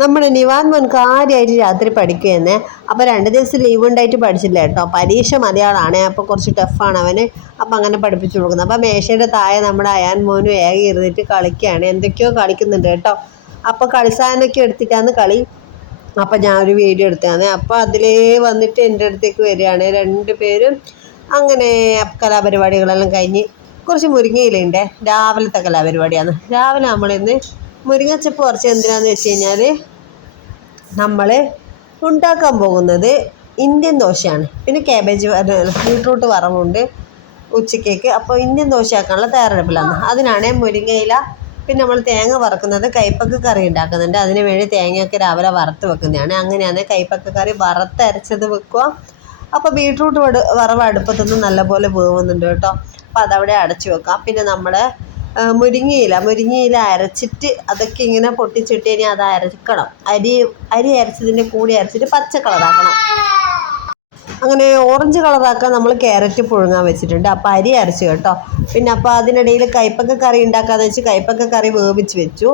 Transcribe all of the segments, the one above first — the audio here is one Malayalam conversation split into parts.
നമ്മുടെ നിവാൻ മോൻ കാര്യമായിട്ട് രാത്രി പഠിക്കുകയെന്നേ. അപ്പോൾ 2 ദിവസം ലീവ് ഉണ്ടായിട്ട് പഠിച്ചില്ല കേട്ടോ. പരീക്ഷ മലയാളമാണ്, അപ്പോൾ കുറച്ച് ടഫാണ് അവന്. അപ്പോൾ അങ്ങനെ പഠിപ്പിച്ചു കൊടുക്കുന്നത്. അപ്പോൾ മേശയുടെ താഴെ നമ്മുടെ അയാൻ മോനും ഏക ഇരുന്നിട്ട് കളിക്കുകയാണ്, എന്തൊക്കെയോ കളിക്കുന്നുണ്ട് കേട്ടോ. അപ്പോൾ കളിസാധനമൊക്കെ എടുത്തിട്ടാണ് കളി. അപ്പോൾ ഞാനൊരു വീഡിയോ എടുത്തതാണ്. അപ്പോൾ അതിലേ വന്നിട്ട് എൻ്റെ അടുത്തേക്ക് വരികയാണ് 2 പേരും. അങ്ങനെ കലാപരിപാടികളെല്ലാം കഴിഞ്ഞ് കുറച്ച് മുരിങ്ങയിലുണ്ട്. രാവിലത്തെ കലാപരിപാടിയാണ്. രാവിലെ നമ്മളിന്ന് മുരിങ്ങച്ചപ്പ് കുറച്ച് എന്തിനാന്ന് വെച്ച് കഴിഞ്ഞാൽ നമ്മൾ ഉണ്ടാക്കാൻ പോകുന്നത് ഇന്ത്യൻ ദോശയാണ്. പിന്നെ കാബേജ് ബീട്രൂട്ട് വറവുണ്ട് ഉച്ചക്കേക്ക്. അപ്പോൾ ഇന്ത്യൻ ദോശയാക്കാനുള്ള തയ്യാറെടുപ്പിലാണ്. അതിനാണ് മുരിങ്ങയില. പിന്നെ നമ്മൾ തേങ്ങ വറക്കുന്നത് കൈപ്പക്ക കറി ഉണ്ടാക്കുന്നുണ്ട്. അതിന് വേണ്ടി തേങ്ങയൊക്കെ രാവിലെ വറുത്ത് വെക്കുന്നതാണ്. അങ്ങനെയാണ് കൈപ്പക്ക കറി വറുത്തരച്ചത് വെക്കുക. അപ്പോൾ ബീട്രൂട്ട് വറവ് അടുപ്പത്തൊന്നും നല്ലപോലെ വേവുന്നുണ്ട് കേട്ടോ. അപ്പോൾ അതവിടെ അടച്ചു വെക്കാം. പിന്നെ നമ്മൾ മുരിങ്ങയില അരച്ചിട്ട് അതൊക്കെ ഇങ്ങനെ പൊട്ടിച്ചിട്ട് ഇനി അത് അരക്കണം. അരി അരച്ചതിൻ്റെ കൂടി അരച്ചിട്ട് പച്ച കളറാക്കണം. അങ്ങനെ ഓറഞ്ച് കളറാക്കാൻ നമ്മൾ ക്യാരറ്റ് പുഴുങ്ങാൻ വെച്ചിട്ടുണ്ട്. അപ്പോൾ അരി അരച്ചു കേട്ടോ. പിന്നെ അപ്പോൾ അതിനിടയിൽ കൈപ്പക്ക കറി ഉണ്ടാക്കാമെന്ന് വെച്ച് കൈപ്പക്ക കറി വേവിച്ച് വെച്ചു.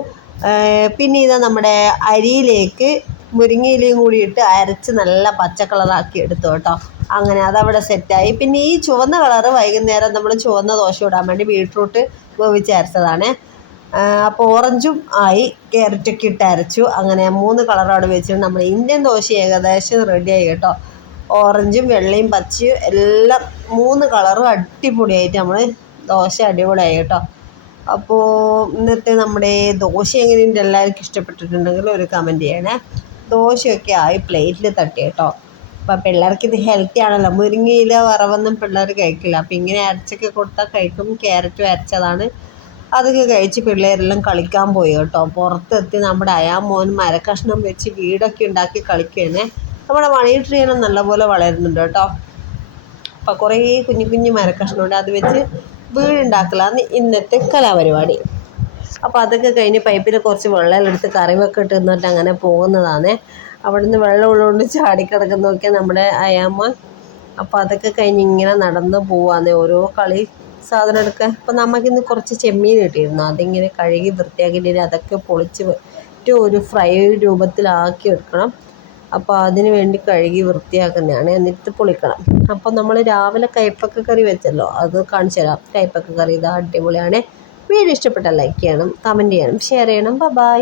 പിന്നെ ഇതാ നമ്മുടെ അരിയിലേക്ക് മുരിങ്ങയിലയും കൂടി ഇട്ട് അരച്ച് നല്ല പച്ച കളറാക്കി എടുത്തു കേട്ടോ. അങ്ങനെ അതവിടെ സെറ്റായി. പിന്നെ ഈ ചുവന്ന കളറ് വൈകുന്നേരം നമ്മൾ ചുവന്ന ദോശ ഇടാൻ വേണ്ടി ബീട്രൂട്ട് വേവിച്ച് അരച്ചതാണ്. അപ്പോൾ ഓറഞ്ചും ആയി, ക്യാരറ്റൊക്കെ ഇട്ട് അരച്ചു. അങ്ങനെ 3 കളറോടെ വെച്ചിട്ട് നമ്മൾ ഇന്ത്യൻ ദോശ ഏകദേശം റെഡിയായി കേട്ടോ. ഓറഞ്ചും വെള്ളയും പച്ചയും എല്ലാം 3 കളറും അടിപൊളിയായിട്ട് നമ്മൾ ദോശ അടിപൊളിയായി കേട്ടോ. അപ്പോൾ ഇന്നത്തെ നമ്മുടെ ദോശ എങ്ങനെയുണ്ട്, എല്ലാവർക്കും ഇഷ്ടപ്പെട്ടിട്ടുണ്ടെങ്കിൽ ഒരു കമൻറ്റ് ചെയ്യണേ. ദോശയൊക്കെ ആയി പ്ലേറ്റിൽ തട്ടി കേട്ടോ. അപ്പോൾ പിള്ളേർക്ക് ഇത് ഹെൽത്തി ആണല്ലോ. മുരിങ്ങയില വറവൊന്നും പിള്ളേർ കഴിക്കില്ല. അപ്പോൾ ഇങ്ങനെ അരച്ചൊക്കെ കൊടുത്താൽ കഴിക്കും. ക്യാരറ്റും അരച്ചതാണ്. അതൊക്കെ കഴിച്ച് പിള്ളേരെല്ലാം കളിക്കാൻ പോയി കേട്ടോ. പുറത്തെത്തി നമ്മുടെ അയാൻ മോൻ മരക്കഷ്ണം വെച്ച് വീടൊക്കെ ഉണ്ടാക്കി കളിക്കുകയാണ്. നമ്മുടെ മണി ട്രീയെല്ലാം നല്ലപോലെ വളരുന്നുണ്ട് കേട്ടോ. അപ്പോൾ കുറേ കുഞ്ഞു കുഞ്ഞു മരക്കഷ്ണമുണ്ട്, അത് വെച്ച് വീടുണ്ടാക്കലാണ് ഇന്നത്തെ കലാപരിപാടി. അപ്പോൾ അതൊക്കെ കഴിഞ്ഞ് പൈപ്പിൽ കുറച്ച് വെള്ളം എടുത്ത് കറിവൊക്കെ ഇട്ട് നിന്നിട്ട് അങ്ങനെ പോകുന്നതാണ്. അവിടെ നിന്ന് വെള്ളം ഉള്ളതുകൊണ്ട് ചാടിക്കിടക്കുന്നതൊക്കെ നമ്മുടെ അയാമ്മ. അപ്പോൾ അതൊക്കെ കഴിഞ്ഞ് ഇങ്ങനെ നടന്ന് പോവാന്ന് ഓരോ കളി സാധനം എടുക്കാൻ. അപ്പോൾ നമുക്കിന്ന് കുറച്ച് ചെമ്മീൻ കിട്ടിയിരുന്നു. അതിങ്ങനെ കഴുകി വൃത്തിയാക്കിയിട്ട് അതൊക്കെ പൊളിച്ച് ഒരു ഫ്രൈ രൂപത്തിലാക്കി എടുക്കണം. അപ്പോൾ അതിന് വേണ്ടി കഴുകി വൃത്തിയാക്കുന്നതാണ്, എന്നിട്ട് പൊളിക്കണം. അപ്പോൾ നമ്മൾ രാവിലെ കൈപ്പക്ക കറി വെച്ചല്ലോ, അത് കാണിച്ചു തരാം. കൈപ്പക്ക കറി ഇതാ അടിപൊളിയാണ്. വീഡിയോ ഇഷ്ടപ്പെട്ടാൽ ലൈക്ക് ചെയ്യണം, കമൻറ്റ് ചെയ്യണം, ഷെയർ ചെയ്യണം. ബൈ.